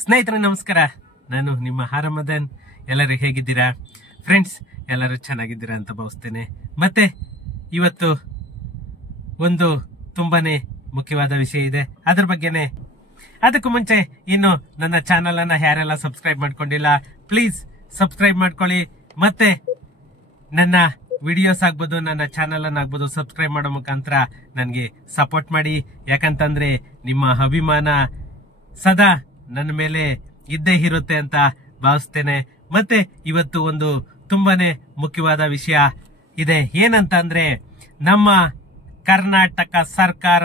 ಸ್ನೇಹಿತರೆ ನಮಸ್ಕಾರ. ನಾನು ನಿಮ್ಮ ಹಾರಮದನ್. ಎಲ್ಲರೂ ಹೇಗಿದ್ದೀರಾ ಫ್ರೆಂಡ್ಸ್? ಎಲ್ಲರೂ ಚೆನ್ನಾಗಿದ್ದೀರಾ ಅಂತ ಭಾವಿಸ್ತೇನೆ. ಮತ್ತೆ ಇವತ್ತು ಒಂದು ತುಂಬಾನೇ ಮುಖ್ಯವಾದ ವಿಷಯ ಇದೆ, ಅದ್ರ ಬಗ್ಗೆನೆ. ಅದಕ್ಕೂ ಮುಂಚೆ ಇನ್ನು ನನ್ನ ಚಾನಲ್ ಅನ್ನ ಯಾರೆಲ್ಲ ಸಬ್ಸ್ಕ್ರೈಬ್ ಮಾಡ್ಕೊಂಡಿಲ್ಲ, ಪ್ಲೀಸ್ ಸಬ್ಸ್ಕ್ರೈಬ್ ಮಾಡ್ಕೊಳ್ಳಿ. ಮತ್ತೆ ನನ್ನ ವಿಡಿಯೋಸ್ ಆಗ್ಬೋದು, ನನ್ನ ಚಾನಲ್ ಅನ್ನ ಆಗ್ಬೋದು ಸಬ್ಸ್ಕ್ರೈಬ್ ಮಾಡೋ ಮುಖಾಂತರ ನನಗೆ ಸಪೋರ್ಟ್ ಮಾಡಿ. ಯಾಕಂತಂದ್ರೆ ನಿಮ್ಮ ಅಭಿಮಾನ ಸದಾ ನನ್ನ ಮೇಲೆ ಇದ್ದೇ ಇರುತ್ತೆ ಅಂತ ಭಾವಿಸ್ತೇನೆ. ಮತ್ತೆ ಇವತ್ತು ಒಂದು ತುಂಬಾನೇ ಮುಖ್ಯವಾದ ವಿಷಯ ಇದೆ. ಏನಂತ ಅಂದ್ರೆ, ನಮ್ಮ ಕರ್ನಾಟಕ ಸರ್ಕಾರ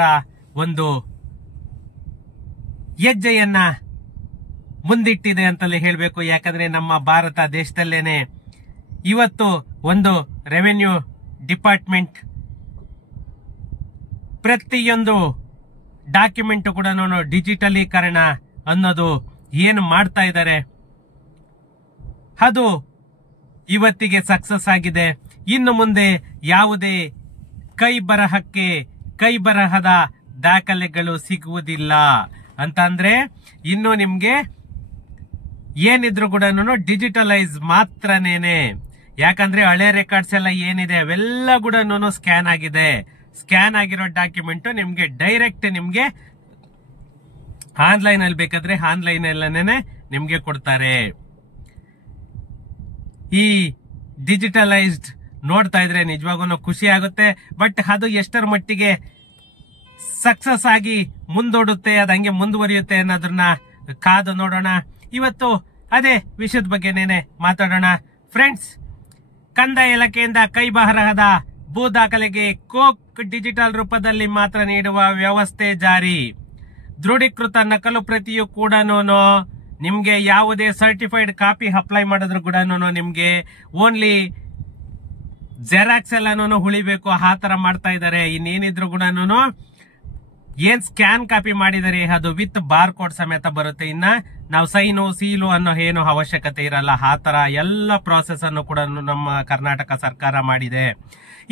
ಒಂದು ಹೆಜ್ಜೆಯನ್ನ ಮುಂದಿಟ್ಟಿದೆ ಅಂತಲೇ ಹೇಳಬೇಕು. ಯಾಕಂದ್ರೆ ನಮ್ಮ ಭಾರತ ದೇಶದಲ್ಲೇನೆ ಇವತ್ತು ಒಂದು ರೆವೆನ್ಯೂ ಡಿಪಾರ್ಟ್ಮೆಂಟ್ ಪ್ರತಿಯೊಂದು ಡಾಕ್ಯುಮೆಂಟ್ ಕೂಡ ಡಿಜಿಟಲೀಕರಣ ಅನ್ನೋದು ಏನು ಮಾಡ್ತಾ ಇದ್ದಾರೆ, ಅದು ಇವತ್ತಿಗೆ ಸಕ್ಸಸ್ ಆಗಿದೆ. ಇನ್ನು ಮುಂದೆ ಯಾವುದೇ ಕೈ ಬರಹದ ದಾಖಲೆಗಳು ಸಿಗುವುದಿಲ್ಲ ಅಂತ ಅಂದ್ರೆ, ಇನ್ನು ನಿಮ್ಗೆ ಏನಿದ್ರು ಕೂಡ ಡಿಜಿಟಲೈಸ್ ಮಾತ್ರನೇನೆ. ಯಾಕಂದ್ರೆ ಹಳೆ ರೆಕಾರ್ಡ್ಸ್ ಎಲ್ಲ ಏನಿದೆ ಅವೆಲ್ಲ ಕೂಡ ಸ್ಕ್ಯಾನ್ ಆಗಿದೆ. ಸ್ಕ್ಯಾನ್ ಆಗಿರೋ ಡಾಕ್ಯುಮೆಂಟ್ ನಿಮ್ಗೆ ಡೈರೆಕ್ಟ್ ನಿಮ್ಗೆ ಆನ್ಲೈನ್ ಅಲ್ಲಿ ಬೇಕಾದ್ರೆ ಆನ್ಲೈನ್ ಅಲ್ಲೇ ನಿಮ್ಗೆ ಕೊಡ್ತಾರೆ. ಈ ಡಿಜಿಟಲೈಸ್ಡ್ ನೋಡ್ತಾ ಇದ್ರೆ ನಿಜವಾಗೂ ಖುಷಿ ಆಗುತ್ತೆ. ಬಟ್ ಅದು ಎಷ್ಟರ ಮಟ್ಟಿಗೆ ಸಕ್ಸಸ್ ಆಗಿ ಮುಂದೋಡುತ್ತೆ, ಅದು ಹಂಗೆ ಮುಂದುವರಿಯುತ್ತೆ ಅನ್ನೋದನ್ನ ಕಾದು ನೋಡೋಣ. ಇವತ್ತು ಅದೇ ವಿಷಯದ ಬಗ್ಗೆನೇನೆ ಮಾತಾಡೋಣ ಫ್ರೆಂಡ್ಸ್. ಕಂದಾಯ ಇಲಾಖೆಯಿಂದ ಕೈ ಬರಹದ ಭೂ ದಾಖಲೆಗೆ ಕೋಕ್ ಡಿಜಿಟಲ್ ರೂಪದಲ್ಲಿ ಮಾತ್ರ ನೀಡುವ ವ್ಯವಸ್ಥೆ ಜಾರಿ. ದೃಢೀಕೃತ ನಕಲು ಪ್ರತಿಯು ಕೂಡ ನಿಮ್ಗೆ ಯಾವುದೇ ಸರ್ಟಿಫೈಡ್ ಕಾಪಿ ಅಪ್ಲೈ ಮಾಡಿದ್ರು ಕೂಡ ನಿಮ್ಗೆ ಓನ್ಲಿ ಜೆರಾಕ್ಸ್ ಎಲ್ಲಾನು ಉಳಿಬೇಕು, ಆ ತರ ಮಾಡ್ತಾ ಇದ್ದಾರೆ. ಇನ್ನೇನಿದ್ರು ಕೂಡ ಏನ್ ಸ್ಕ್ಯಾನ್ ಕಾಪಿ ಮಾಡಿದರೆ ಅದು ವಿತ್ ಬಾರ್ ಕೋಡ್ ಸಮೇತ ಬರುತ್ತೆ. ಇನ್ನ ನಾವು ಸೈನು ಸೀಲು ಅನ್ನೋ ಏನು ಅವಶ್ಯಕತೆ ಇರಲ್ಲ. ಆ ತರ ಎಲ್ಲ ಪ್ರಾಸೆಸ್ ಅನ್ನು ಕೂಡ ನಮ್ಮ ಕರ್ನಾಟಕ ಸರ್ಕಾರ ಮಾಡಿದೆ.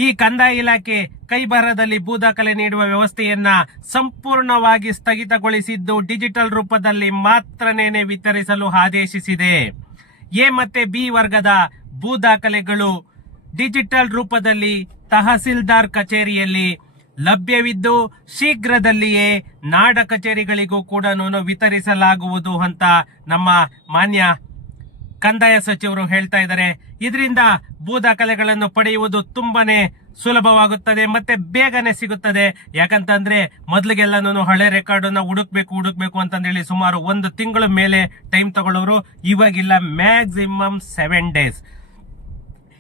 ಈ ಕಂದಾಯ ಇಲಾಖೆ ಕೈ ಬರಹದಲ್ಲಿ ಭೂ ದಾಖಲೆ ನೀಡುವ ವ್ಯವಸ್ಥೆಯನ್ನ ಸಂಪೂರ್ಣವಾಗಿ ಸ್ಥಗಿತಗೊಳಿಸಿದ್ದು, ಡಿಜಿಟಲ್ ರೂಪದಲ್ಲಿ ಮಾತ್ರನೇ ವಿತರಿಸಲು ಆದೇಶಿಸಿದೆ. ಎ ಮತ್ತೆ ಬಿ ವರ್ಗದ ಭೂ ದಾಖಲೆಗಳು ಡಿಜಿಟಲ್ ರೂಪದಲ್ಲಿ ತಹಸೀಲ್ದಾರ್ ಕಚೇರಿಯಲ್ಲಿ ಲಭ್ಯವಿದ್ದು, ಶೀಘ್ರದಲ್ಲಿಯೇ ನಾಡ ಕಚೇರಿಗಳಿಗೂ ಕೂಡ ವಿತರಿಸಲಾಗುವುದು ಅಂತ ನಮ್ಮ ಮಾನ್ಯ ಕಂದಾಯ ಸಚಿವರು ಹೇಳ್ತಾ ಇದ್ದಾರೆ. ಇದರಿಂದ ಭೂ ದಾಖಲೆಗಳನ್ನು ಪಡೆಯುವುದು ತುಂಬಾನೇ ಸುಲಭವಾಗುತ್ತದೆ ಮತ್ತೆ ಬೇಗನೆ ಸಿಗುತ್ತದೆ. ಯಾಕಂತಂದ್ರೆ ಮೊದ್ಲಿಗೆಲ್ಲಾನು ಹಳೆ ರೆಕಾರ್ಡ್ ಅನ್ನ ಹುಡುಕ್ಬೇಕು ಅಂತಂದೇಳಿ ಸುಮಾರು 1 ತಿಂಗಳ ಮೇಲೆ ಟೈಮ್ ತಗೊಳ್ಳೋರು. ಇವಾಗಿಲ್ಲ, ಮ್ಯಾಕ್ಸಿಮಮ್ 7 days.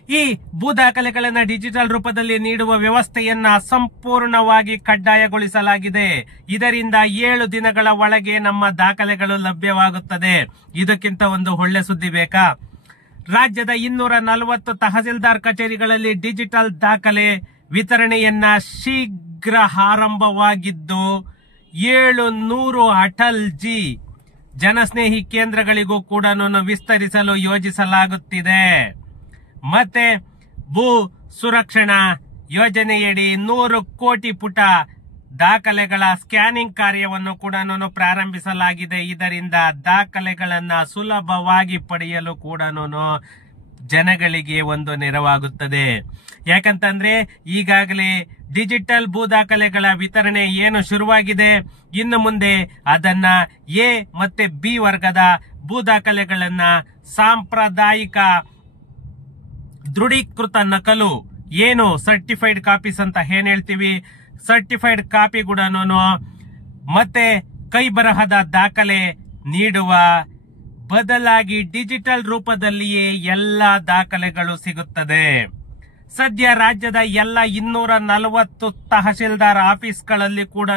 ಈ ಭೂ ದಾಖಲೆಗಳನ್ನ ಡಿಜಿಟಲ್ ರೂಪದಲ್ಲಿ ನೀಡುವ ವ್ಯವಸ್ಥೆಯನ್ನ ಸಂಪೂರ್ಣವಾಗಿ ಕಡ್ಡಾಯಗೊಳಿಸಲಾಗಿದೆ. ಇದರಿಂದ 7 ದಿನಗಳ ಒಳಗೆ ನಮ್ಮ ದಾಖಲೆಗಳು ಲಭ್ಯವಾಗುತ್ತದೆ. ಇದಕ್ಕಿಂತ ಒಂದು ಒಳ್ಳೆ ಸುದ್ದಿ ಬೇಕಾ? ರಾಜ್ಯದ 240 ತಹಸೀಲ್ದಾರ್ ಕಚೇರಿಗಳಲ್ಲಿ ಡಿಜಿಟಲ್ ದಾಖಲೆ ವಿತರಣೆಯನ್ನ ಶೀಘ್ರ ಆರಂಭವಾಗಿದ್ದು, 700 ಅಟಲ್ ಜಿ ಜನಸ್ನೇಹಿ ಕೇಂದ್ರಗಳಿಗೂ ಕೂಡ ವಿಸ್ತರಿಸಲು ಯೋಜಿಸಲಾಗುತ್ತಿದೆ. ಮತ್ತೆ ಭೂ ಸುರಕ್ಷಣಾ ಯೋಜನೆಯಡಿ 100 ಕೋಟಿ ಪುಟ ದಾಖಲೆಗಳ ಸ್ಕ್ಯಾನಿಂಗ್ ಕಾರ್ಯವನ್ನು ಕೂಡ ಪ್ರಾರಂಭಿಸಲಾಗಿದೆ. ಇದರಿಂದ ದಾಖಲೆಗಳನ್ನ ಸುಲಭವಾಗಿ ಪಡೆಯಲು ಕೂಡ ಜನಗಳಿಗೆ ಒಂದು ನೆರವಾಗುತ್ತದೆ. ಯಾಕಂತಂದ್ರೆ ಈಗಾಗಲೇ ಡಿಜಿಟಲ್ ಭೂ ದಾಖಲೆಗಳ ವಿತರಣೆ ಏನು ಶುರುವಾಗಿದೆ. ಇನ್ನು ಮುಂದೆ ಅದನ್ನ ಎ ಮತ್ತೆ ಬಿ ವರ್ಗದ ಭೂ ದಾಖಲೆಗಳನ್ನ ಸಾಂಪ್ರದಾಯಿಕ ದೃಢೀಕೃತ ನಕಲು, ಏನು ಸರ್ಟಿಫೈಡ್ ಕಾಪೀಸ್ ಅಂತ ಏನ್ ಹೇಳ್ತೀವಿ, ಸರ್ಟಿಫೈಡ್ ಕಾಪಿ ಕೂಡ ಮತ್ತೆ ಕೈ ಬರಹದ ದಾಖಲೆ ನೀಡುವ ಬದಲಾಗಿ ಡಿಜಿಟಲ್ ರೂಪದಲ್ಲಿಯೇ ಎಲ್ಲ ದಾಖಲೆಗಳು ಸಿಗುತ್ತದೆ. ಸದ್ಯ ರಾಜ್ಯದ ಎಲ್ಲ 240 ತಹಸೀಲ್ದಾರ್ ಆಫೀಸ್ಗಳಲ್ಲಿ ಕೂಡ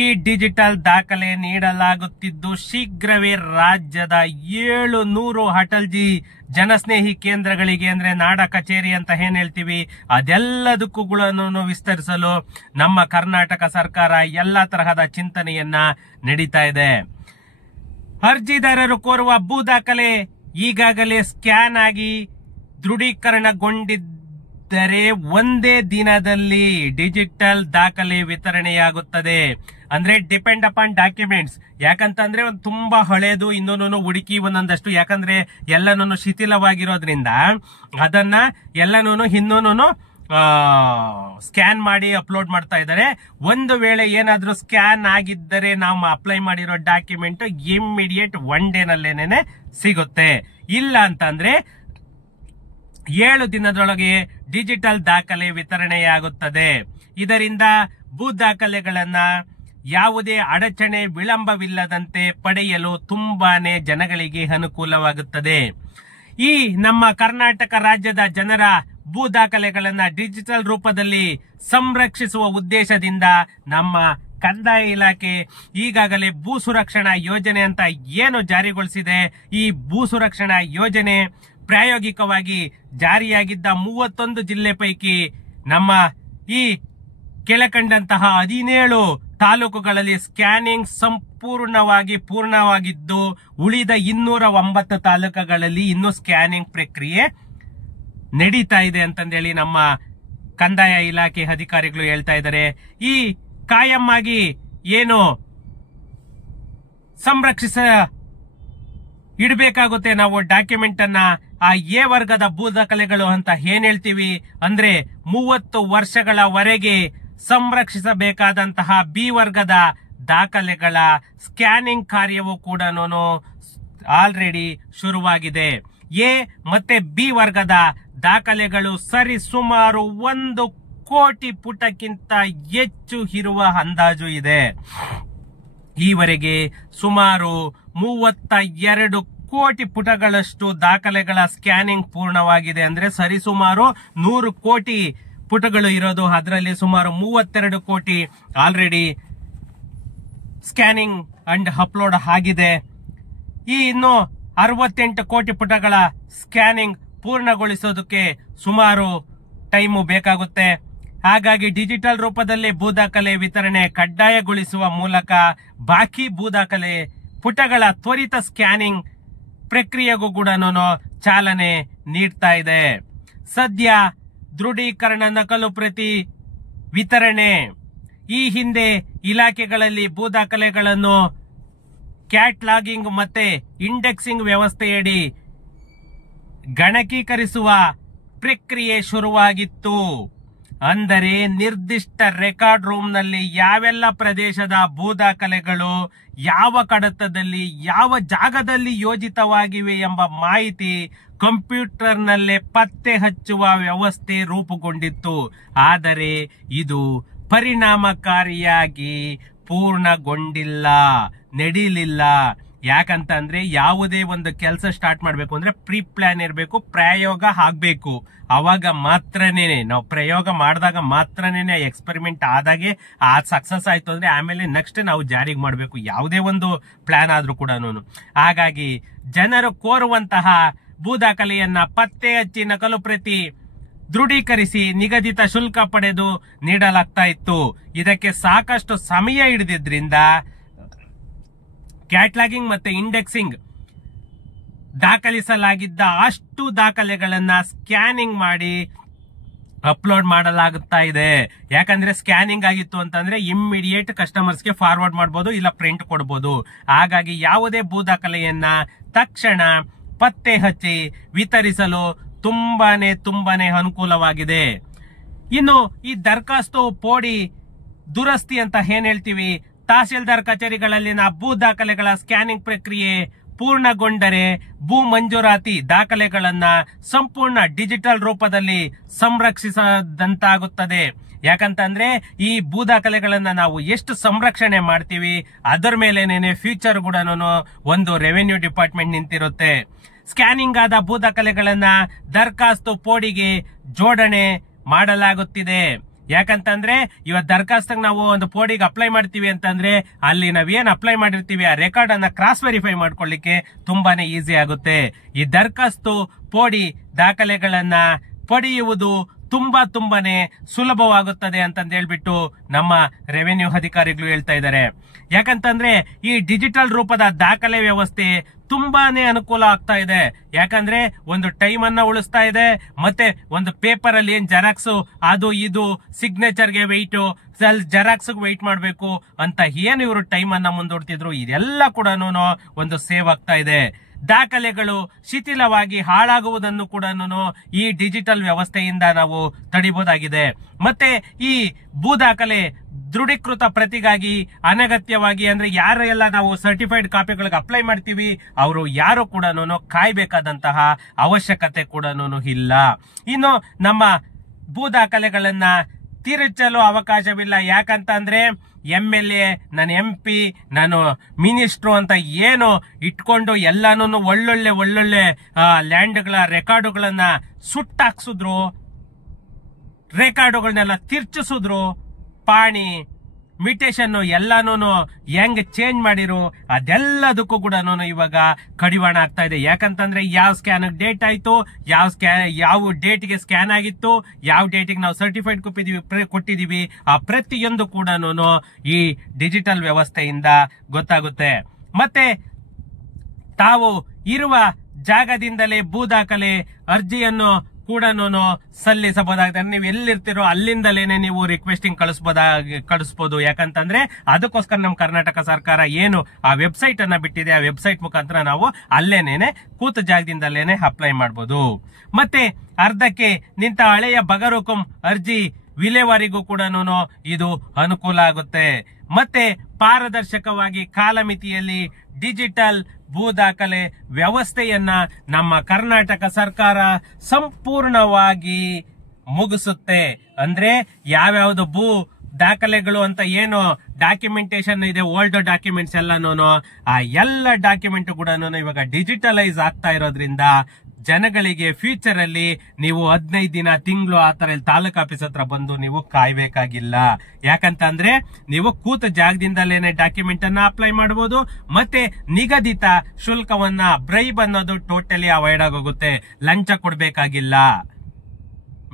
ಈ ಡಿಜಿಟಲ್ ದಾಖಲೆ ನೀಡಲಾಗುತ್ತಿದ್ದು, ಶೀಘ್ರವೇ ರಾಜ್ಯದ 700 ಅಟಲ್ ಜಿ ಜನಸ್ನೇಹಿ ಕೇಂದ್ರಗಳಿಗೆ, ಅಂದ್ರೆ ನಾಡ ಕಚೇರಿ ಅಂತ ಏನ್ ಹೇಳ್ತೀವಿ, ಅದೆಲ್ಲದಕ್ಕೂ ಕೂಡ ವಿಸ್ತರಿಸಲು ನಮ್ಮ ಕರ್ನಾಟಕ ಸರ್ಕಾರ ಎಲ್ಲಾ ತರಹದ ಚಿಂತನೆಯನ್ನ ನಡೀತಾ ಇದೆ. ಅರ್ಜಿದಾರರು ಕೋರುವ ಭೂ ದಾಖಲೆ ಈಗಾಗಲೇ ಸ್ಕ್ಯಾನ್ ಆಗಿ ದೃಢೀಕರಣಗೊಂಡಿದ್ದು ಅಂದರೆ ಒಂದೇ ದಿನದಲ್ಲಿ ಡಿಜಿಟಲ್ ದಾಖಲೆ ವಿತರಣೆಯಾಗುತ್ತದೆ. ಅಂದ್ರೆ ಡಿಪೆಂಡ್ ಅಪಾನ್ ಡಾಕ್ಯುಮೆಂಟ್ಸ್. ಯಾಕಂತಂದ್ರೆ ಒಂದು ತುಂಬಾ ಹಳೇದು ಇನ್ನೂ ಹುಡುಕಿ ಒಂದೊಂದಷ್ಟು, ಯಾಕಂದ್ರೆ ಎಲ್ಲನೂ ಶಿಥಿಲವಾಗಿರೋದ್ರಿಂದ ಅದನ್ನ ಎಲ್ಲನೂ ಇನ್ನೂನು ಸ್ಕ್ಯಾನ್ ಮಾಡಿ ಅಪ್ಲೋಡ್ ಮಾಡ್ತಾ ಇದ್ದಾರೆ. ಒಂದು ವೇಳೆ ಏನಾದ್ರೂ ಸ್ಕ್ಯಾನ್ ಆಗಿದ್ದರೆ ನಾವು ಅಪ್ಲೈ ಮಾಡಿರೋ ಡಾಕ್ಯುಮೆಂಟ್ ಇಮ್ಮಿಡಿಯೇಟ್ 1 ಡೇನಲ್ಲೇನೆ ಸಿಗುತ್ತೆ. ಇಲ್ಲ ಅಂತಂದ್ರೆ 7 ದಿನದೊಳಗೆ ಡಿಜಿಟಲ್ ದಾಖಲೆ ವಿತರಣೆಯಾಗುತ್ತದೆ. ಇದರಿಂದ ಭೂ ದಾಖಲೆಗಳನ್ನ ಯಾವುದೇ ಅಡಚಣೆ ವಿಳಂಬವಿಲ್ಲದಂತೆ ಪಡೆಯಲು ತುಂಬಾನೇ ಜನಗಳಿಗೆ ಅನುಕೂಲವಾಗುತ್ತದೆ. ಈ ನಮ್ಮ ಕರ್ನಾಟಕ ರಾಜ್ಯದ ಜನರ ಭೂ ದಾಖಲೆಗಳನ್ನ ಡಿಜಿಟಲ್ ರೂಪದಲ್ಲಿ ಸಂರಕ್ಷಿಸುವ ಉದ್ದೇಶದಿಂದ ನಮ್ಮ ಕಂದಾಯ ಇಲಾಖೆ ಈಗಾಗಲೇ ಭೂ ಸುರಕ್ಷಣಾ ಯೋಜನೆ ಅಂತ ಏನು ಜಾರಿಗೊಳಿಸಿದೆ. ಈ ಭೂ ಸುರಕ್ಷಣಾ ಯೋಜನೆ ಪ್ರಾಯೋಗಿಕವಾಗಿ ಜಾರಿಯಾಗಿದ್ದ 31 ಜಿಲ್ಲೆ ಪೈಕಿ ನಮ್ಮ ಈ ಕೆಳಕಂಡಂತಹ 17 ತಾಲೂಕುಗಳಲ್ಲಿ ಸ್ಕ್ಯಾನಿಂಗ್ ಸಂಪೂರ್ಣವಾಗಿ ಪೂರ್ಣವಾಗಿದ್ದು, ಉಳಿದ 209 ತಾಲೂಕುಗಳಲ್ಲಿ ಇನ್ನೂ ಸ್ಕ್ಯಾನಿಂಗ್ ಪ್ರಕ್ರಿಯೆ ನಡೀತಾ ಇದೆ ಅಂತಂದೇಳಿ ನಮ್ಮ ಕಂದಾಯ ಇಲಾಖೆ ಅಧಿಕಾರಿಗಳು ಹೇಳ್ತಾ ಇದ್ದಾರೆ. ಈ ಕಾಯಂ ಆಗಿ ಏನು ಸಂರಕ್ಷಿಸ ಇಡಬೇಕಾಗುತ್ತೆ ನಾವು ಡಾಕ್ಯುಮೆಂಟ್ ಅನ್ನ, ಆ ಎ ವರ್ಗದ ಭೂ ದಾಖಲೆಗಳು ಅಂತ ಏನ್ ಹೇಳ್ತೀವಿ ಅಂದ್ರೆ 30 ವರ್ಷಗಳವರೆಗೆ ಸಂರಕ್ಷಿಸಬೇಕಾದಂತಹ ಬಿ ವರ್ಗದ ದಾಖಲೆಗಳ ಸ್ಕ್ಯಾನಿಂಗ್ ಕಾರ್ಯವು ಕೂಡ ಆಲ್ರೆಡಿ ಶುರುವಾಗಿದೆ. ಎ ಮತ್ತೆ ಬಿ ವರ್ಗದ ದಾಖಲೆಗಳು ಸರಿ ಸುಮಾರು 1 ಕೋಟಿ ಪುಟಕ್ಕಿಂತ ಹೆಚ್ಚು ಇರುವ ಅಂದಾಜು ಇದೆ. ಈವರೆಗೆ ಸುಮಾರು 32 ಕೋಟಿ ಪುಟಗಳಷ್ಟು ದಾಖಲೆಗಳ ಸ್ಕ್ಯಾನಿಂಗ್ ಪೂರ್ಣವಾಗಿದೆ. ಅಂದ್ರೆ ಸರಿಸುಮಾರು 100 ಕೋಟಿ ಪುಟಗಳು ಇರೋದು, ಅದರಲ್ಲಿ ಸುಮಾರು 32 ಕೋಟಿ ಆಲ್ರೆಡಿ ಸ್ಕ್ಯಾನಿಂಗ್ ಅಂಡ್ ಅಪ್ಲೋಡ್ ಆಗಿದೆ. ಈ ಇನ್ನು 68 ಕೋಟಿ ಪುಟಗಳ ಸ್ಕ್ಯಾನಿಂಗ್ ಪೂರ್ಣಗೊಳಿಸೋದಕ್ಕೆ ಸುಮಾರು ಟೈಮು ಬೇಕಾಗುತ್ತೆ. ಹಾಗಾಗಿ ಡಿಜಿಟಲ್ ರೂಪದಲ್ಲಿ ಭೂ ದಾಖಲೆ ವಿತರಣೆ ಕಡ್ಡಾಯಗೊಳಿಸುವ ಮೂಲಕ ಬಾಕಿ ಭೂ ದಾಖಲೆ ಪುಟಗಳ ತ್ವರಿತ ಸ್ಕ್ಯಾನಿಂಗ್ ಪ್ರಕ್ರಿಯೆಗೂ ಕೂಡ ಚಾಲನೆ ನೀಡ್ತಾ ಇದೆ. ಸದ್ಯ ದೃಢೀಕರಣ ನಕಲು ಪ್ರತಿ ವಿತರಣೆ, ಈ ಹಿಂದೆ ಇಲಾಖೆಗಳಲ್ಲಿ ಭೂ ದಾಖಲೆಗಳನ್ನು ಕ್ಯಾಟ್ಲಾಗಿಂಗ್ ಮತ್ತೆ ಇಂಡೆಕ್ಸಿಂಗ್ ವ್ಯವಸ್ಥೆಯಡಿ ಗಣಕೀಕರಿಸುವ ಪ್ರಕ್ರಿಯೆ ಶುರುವಾಗಿತ್ತು. ಅಂದರೆ ನಿರ್ದಿಷ್ಟ ರೆಕಾರ್ಡ್ ರೂಮ್ನಲ್ಲಿ ಯಾವೆಲ್ಲ ಪ್ರದೇಶದ ಭೂ ದಾಖಲೆಗಳು ಯಾವ ಕಡತದಲ್ಲಿ ಯಾವ ಜಾಗದಲ್ಲಿ ಯೋಜಿತವಾಗಿವೆ ಎಂಬ ಮಾಹಿತಿ ಕಂಪ್ಯೂಟರ್ನಲ್ಲೇ ಪತ್ತೆ ಹಚ್ಚುವ ವ್ಯವಸ್ಥೆ ರೂಪುಗೊಂಡಿತ್ತು. ಆದರೆ ಇದು ಪರಿಣಾಮಕಾರಿಯಾಗಿ ಪೂರ್ಣಗೊಂಡಿಲ್ಲ, ನಡೀಲಿಲ್ಲ. ಯಾಕಂತಂದ್ರೆ ಯಾವುದೇ ಒಂದು ಕೆಲಸ ಸ್ಟಾರ್ಟ್ ಮಾಡಬೇಕು ಅಂದ್ರೆ ಪ್ರೀ ಪ್ಲಾನ್ ಇರಬೇಕು, ಪ್ರಯೋಗ ಆಗ್ಬೇಕು. ಅವಾಗ ಮಾತ್ರನೇ ನಾವು ಪ್ರಯೋಗ ಮಾಡಿದಾಗ ಮಾತ್ರನೇ ಎಕ್ಸ್ಪೆರಿಮೆಂಟ್ ಆದಾಗೆ ಸಕ್ಸಸ್ ಆಯ್ತು ಅಂದ್ರೆ ಆಮೇಲೆ ನೆಕ್ಸ್ಟ್ ನಾವು ಜಾರಿಗೆ ಮಾಡಬೇಕು, ಯಾವುದೇ ಒಂದು ಪ್ಲಾನ್ ಆದ್ರೂ ಕೂಡ. ಹಾಗಾಗಿ ಜನರು ಕೋರುವಂತಹ ಭೂ ದಾಖಲೆಯನ್ನ ಪತ್ತೆ ಹಚ್ಚಿ ನಕಲು ಪ್ರತಿ ದೃಢೀಕರಿಸಿ ನಿಗದಿತ ಶುಲ್ಕ ಪಡೆದು ನೀಡಲಾಗ್ತಾ ಇತ್ತು. ಇದಕ್ಕೆ ಸಾಕಷ್ಟು ಸಮಯ ಹಿಡಿದಿದ್ರಿಂದ ಕ್ಯಾಟ್ಲಾಗಿಂಗ್ ಮತ್ತೆ ಇಂಡೆಕ್ಸಿಂಗ್ ದಾಖಲಿಸಲಾಗಿದ್ದ ಅಷ್ಟು ದಾಖಲೆಗಳನ್ನ ಸ್ಕ್ಯಾನಿಂಗ್ ಮಾಡಿ ಅಪ್ಲೋಡ್ ಮಾಡಲಾಗುತ್ತಾ ಇದೆ. ಯಾಕಂದ್ರೆ ಸ್ಕ್ಯಾನಿಂಗ್ ಆಗಿತ್ತು ಅಂತಂದ್ರೆ ಇಮ್ಮಿಡಿಯೇಟ್ ಕಸ್ಟಮರ್ಸ್ಗೆ ಫಾರ್ವರ್ಡ್ ಮಾಡಬಹುದು, ಇಲ್ಲ ಪ್ರಿಂಟ್ ಕೊಡಬಹುದು. ಹಾಗಾಗಿ ಯಾವುದೇ ಭೂ ದಾಖಲೆಯನ್ನ ತಕ್ಷಣ ಪತ್ತೆ ಹಚ್ಚಿ ವಿತರಿಸಲು ತುಂಬಾನೇ ಅನುಕೂಲವಾಗಿದೆ. ಇನ್ನು ಈ ದರಖಾಸ್ತು ಪೋಡಿ ದುರಸ್ತಿ ಅಂತ ಏನ್ ಹೇಳ್ತೀವಿ, ತಹಸೀಲ್ದಾರ್ ಕಚೇರಿಗಳಲ್ಲಿನ ಭೂ ದಾಖಲೆಗಳ ಸ್ಕ್ಯಾನಿಂಗ್ ಪ್ರಕ್ರಿಯೆ ಪೂರ್ಣಗೊಂಡರೆ ಭೂ ಮಂಜೂರಾತಿ ದಾಖಲೆಗಳನ್ನ ಸಂಪೂರ್ಣ ಡಿಜಿಟಲ್ ರೂಪದಲ್ಲಿ ಸಂರಕ್ಷಿಸದಂತಾಗುತ್ತದೆ. ಯಾಕಂತಂದ್ರೆ ಈ ಭೂ ದಾಖಲೆಗಳನ್ನ ನಾವು ಎಷ್ಟು ಸಂರಕ್ಷಣೆ ಮಾಡ್ತೀವಿ ಅದರ ಮೇಲೇನೆ ಫ್ಯೂಚರ್ ಕೂಡ ಒಂದು ರೆವೆನ್ಯೂ ಡಿಪಾರ್ಟ್ಮೆಂಟ್ ನಿಂತಿರುತ್ತೆ. ಸ್ಕ್ಯಾನಿಂಗ್ ಆದ ಭೂ ದಾಖಲೆಗಳನ್ನ ದರಖಾಸ್ತು ಪೋಡಿಗೆ ಜೋಡಣೆ ಮಾಡಲಾಗುತ್ತಿದೆ. ಯಾಕಂತಂದ್ರೆ ಇವತ್ತು ದರಖಾಸ್ತಾಗ ನಾವು ಒಂದು ಪೋಡಿಗೆ ಅಪ್ಲೈ ಮಾಡ್ತೀವಿ ಅಂತಂದ್ರೆ ಅಲ್ಲಿ ನಾವೇನ್ ಅಪ್ಲೈ ಮಾಡಿರ್ತೀವಿ ಆ ರೆಕಾರ್ಡ್ ಅನ್ನ ಕ್ರಾಸ್ ವೆರಿಫೈ ಮಾಡ್ಕೊಳ್ಳಿಕ್ಕೆ ತುಂಬಾನೇ ಈಸಿ ಆಗುತ್ತೆ. ಈ ದರಖಾಸ್ತು ಪೋಡಿ ದಾಖಲೆಗಳನ್ನ ಪಡೆಯುವುದು ತುಂಬಾನೇ ಸುಲಭವಾಗುತ್ತದೆ ಅಂತಂದು ಹೇಳ್ಬಿಟ್ಟು ನಮ್ಮ ರೆವೆನ್ಯೂ ಅಧಿಕಾರಿಗಳು ಹೇಳ್ತಾ ಇದ್ದಾರೆ. ಯಾಕಂತಂದ್ರೆ ಈ ಡಿಜಿಟಲ್ ರೂಪದ ದಾಖಲೆ ವ್ಯವಸ್ಥೆ ತುಂಬಾನೇ ಅನುಕೂಲ ಆಗ್ತಾ ಇದೆ. ಯಾಕಂದ್ರೆ ಒಂದು ಟೈಮ್ ಅನ್ನ ಉಳಿಸ್ತಾ ಇದೆ, ಮತ್ತೆ ಒಂದು ಪೇಪರ್ ಅಲ್ಲಿ ಏನ್ ಜೆರಾಕ್ಸ್ ಅದು ಇದು ಸಿಗ್ನೇಚರ್ಗೆ ವೆಯ್ಟ್, ಜೆರಾಕ್ಸ್ ವೆಯ್ಟ್ ಮಾಡ್ಬೇಕು ಅಂತ ಏನು ಇವರು ಟೈಮ್ ಅನ್ನ ಮುಂದೂಡ್ತಿದ್ರು, ಇದೆಲ್ಲ ಕೂಡ ಒಂದು ಸೇವ್ ಆಗ್ತಾ ಇದೆ. ದಾಖಲೆಗಳು ಶಿಥಿಲವಾಗಿ ಹಾಳಾಗುವುದನ್ನು ಕೂಡ ಈ ಡಿಜಿಟಲ್ ವ್ಯವಸ್ಥೆಯಿಂದ ನಾವು ತಡಿಬಹುದಾಗಿದೆ. ಮತ್ತೆ ಈ ಭೂ ದಾಖಲೆ ದೃಢೀಕೃತ ಪ್ರತಿಗಾಗಿ ಅನಗತ್ಯವಾಗಿ ಅಂದ್ರೆ ಯಾರೆಲ್ಲ ನಾವು ಸರ್ಟಿಫೈಡ್ ಕಾಪಿಗಳಿಗೆ ಅಪ್ಲೈ ಮಾಡ್ತೀವಿ ಅವರು ಯಾರು ಕೂಡ ಕಾಯ್ಬೇಕಾದಂತಹ ಅವಶ್ಯಕತೆ ಕೂಡ ಇಲ್ಲ. ಇನ್ನು ನಮ್ಮ ಭೂ ದಾಖಲೆಗಳನ್ನ ತಿರುಚಲು ಅವಕಾಶವಿಲ್ಲ. ಯಾಕಂತ ಅಂದ್ರೆ MLA, ನಾನು MP, ನಾನು ಮಿನಿಸ್ಟ್ರು ಅಂತ ಏನು ಇಟ್ಕೊಂಡು ಎಲ್ಲಾನು ಒಳ್ಳೊಳ್ಳೆ ಲ್ಯಾಂಡ್ಗಳ ರೆಕಾರ್ಡುಗಳನ್ನ ಸುಟ್ಟಾಕ್ಸಿದ್ರು, ರೆಕಾರ್ಡುಗಳನ್ನೆಲ್ಲ ತಿರ್ಚಿಸಿದ್ರು, ಪಾಣಿ ಮಿಟೇಷನ್ ಎಲ್ಲಾನು ಹೆಂಗ್ ಚೇಂಜ್ ಮಾಡಿರು ಅದೆಲ್ಲದಕ್ಕೂ ಕೂಡ ಇವಾಗ ಕಡಿವಾಣ ಆಗ್ತಾ ಇದೆ. ಯಾಕಂತಂದ್ರೆ ಯಾವ ಸ್ಕ್ಯಾನ್ ಡೇಟ್ ಆಯ್ತು, ಯಾವ ಡೇಟ್ಗೆ ಸ್ಕ್ಯಾನ್ ಆಗಿತ್ತು, ಯಾವ ಡೇಟಿಗೆ ನಾವು ಸರ್ಟಿಫೈಡ್ ಕೊಟ್ಟಿದೀವಿ, ಆ ಪ್ರತಿಯೊಂದು ಕೂಡ ಈ ಡಿಜಿಟಲ್ ವ್ಯವಸ್ಥೆಯಿಂದ ಗೊತ್ತಾಗುತ್ತೆ. ಮತ್ತೆ ತಾವು ಇರುವ ಜಾಗದಿಂದಲೇ ಭೂ ದಾಖಲೆ ಅರ್ಜಿಯನ್ನು ಕೂಡ ಸಲ್ಲಿಸಬಹುದಾಗಿದೆ. ನೀವು ಎಲ್ಲಿರ್ತೀರೋ ಅಲ್ಲಿಂದಲೇನೆ ನೀವು ರಿಕ್ವೆಸ್ಟಿಂಗ್ ಕಳಿಸಬಹುದು. ಯಾಕಂತಂದ್ರೆ ಅದಕ್ಕೋಸ್ಕರ ನಮ್ಮ ಕರ್ನಾಟಕ ಸರ್ಕಾರ ಏನು ಆ ವೆಬ್ಸೈಟ್ ಅನ್ನ ಬಿಟ್ಟಿದೆ, ಆ ವೆಬ್ಸೈಟ್ ಮುಖಾಂತರ ನಾವು ಅಲ್ಲೇನೇನೆ ಕೂತ ಜಾಗದಿಂದಲೇನೆ ಅಪ್ಲೈ ಮಾಡಬಹುದು. ಮತ್ತೆ ಅರ್ಧಕ್ಕೆ ನಿಂತ ಹಳೆಯ ಬಗರುಕುಂ ಅರ್ಜಿ ವಿಲೇವಾರಿಗೂ ಕೂಡ ಇದು ಅನುಕೂಲ ಆಗುತ್ತೆ. ಮತ್ತೆ ಪಾರದರ್ಶಕವಾಗಿ ಕಾಲಮಿತಿಯಲ್ಲಿ ಡಿಜಿಟಲ್ ಭೂ ದಾಖಲೆ ವ್ಯವಸ್ಥೆಯನ್ನ ನಮ್ಮ ಕರ್ನಾಟಕ ಸರ್ಕಾರ ಸಂಪೂರ್ಣವಾಗಿ ಮುಗಿಸುತ್ತೆ. ಅಂದ್ರೆ ಯಾವ್ಯಾವ್ದು ಭೂ ದಾಖಲೆಗಳು ಅಂತ ಏನು ಡಾಕ್ಯುಮೆಂಟೇಶನ್ ಇದೆ, ಓಲ್ಡ್ ಡಾಕ್ಯುಮೆಂಟ್ಸ್ ಎಲ್ಲಾನು ಆ ಎಲ್ಲ ಡಾಕ್ಯುಮೆಂಟ್ ಕೂಡ ಇವಾಗ ಡಿಜಿಟಲೈಸ್ ಆಗ್ತಾ ಇರೋದ್ರಿಂದ ಜನಗಳಿಗೆ ಫ್ಯೂಚರ್ ಅಲ್ಲಿ ನೀವು 15 ದಿನ, ತಿಂಗಳು ಆತರ ತಾಲೂಕ್ ಆಫೀಸ್ ಹತ್ರ ಬಂದು ನೀವು ಕಾಯ್ಬೇಕಾಗಿಲ್ಲ. ಯಾಕಂತಂದ್ರೆ ನೀವು ಕೂತ ಜಾಗದಿಂದಲೇನೆ ಡಾಕ್ಯುಮೆಂಟ್ ಅನ್ನ ಅಪ್ಲೈ ಮಾಡಬಹುದು. ಮತ್ತೆ ನಿಗದಿತ ಶುಲ್ಕವನ್ನ ಬ್ರೈಬ್ ಅನ್ನೋದು ಟೋಟಲಿ ಅವಾಯ್ಡ್ ಆಗೋಗುತ್ತೆ. ಲಂಚ ಕೊಡ್ಬೇಕಾಗಿಲ್ಲ,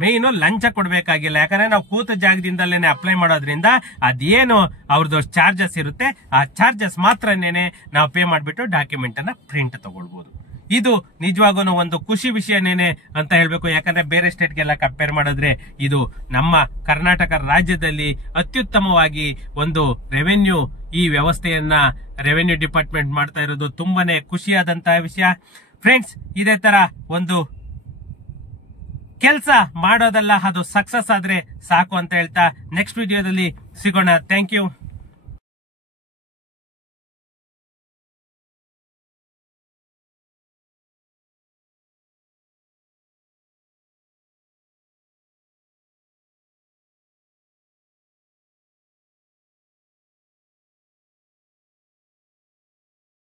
ಮೇಯ್ನು ಲಂಚ ಕೊಡ್ಬೇಕಾಗಿಲ್ಲ. ಯಾಕಂದ್ರೆ ನಾವು ಕೂತ ಜಾಗದಿಂದಲೇನೆ ಅಪ್ಲೈ ಮಾಡೋದ್ರಿಂದ ಅದೇನು ಅವ್ರದ್ದು ಚಾರ್ಜಸ್ ಇರುತ್ತೆ ಆ ಚಾರ್ಜಸ್ ಮಾತ್ರನೇನೆ ನಾವು ಪೇ ಮಾಡ್ಬಿಟ್ಟು ಡಾಕ್ಯುಮೆಂಟ್ ಅನ್ನ ಪ್ರಿಂಟ್ ತಗೊಳ್ಬಹುದು. ಇದು ನಿಜವಾಗೂ ಒಂದು ಖುಷಿ ವಿಷಯನೇನೆ ಅಂತ ಹೇಳ್ಬೇಕು. ಯಾಕಂದ್ರೆ ಬೇರೆ ಸ್ಟೇಟ್ಗೆಲ್ಲ ಕಂಪೇರ್ ಮಾಡಿದ್ರೆ ಇದು ನಮ್ಮ ಕರ್ನಾಟಕ ರಾಜ್ಯದಲ್ಲಿ ಅತ್ಯುತ್ತಮವಾಗಿ ಒಂದು ರೆವೆನ್ಯೂ ಈ ವ್ಯವಸ್ಥೆಯನ್ನ ರೆವೆನ್ಯೂ ಡಿಪಾರ್ಟ್ಮೆಂಟ್ ಮಾಡ್ತಾ ಇರೋದು ತುಂಬಾನೇ ಖುಷಿಯಾದಂತಹ ವಿಷಯ. ಫ್ರೆಂಡ್ಸ್, ಇದೇ ತರ ಒಂದು ಕೆಲಸ ಮಾಡೋದಲ್ಲ, ಅದು ಸಕ್ಸಸ್ ಆದ್ರೆ ಸಾಕು ಅಂತ ಹೇಳ್ತಾ ನೆಕ್ಸ್ಟ್ ವಿಡಿಯೋದಲ್ಲಿ ಸಿಗೋಣ. Thank you.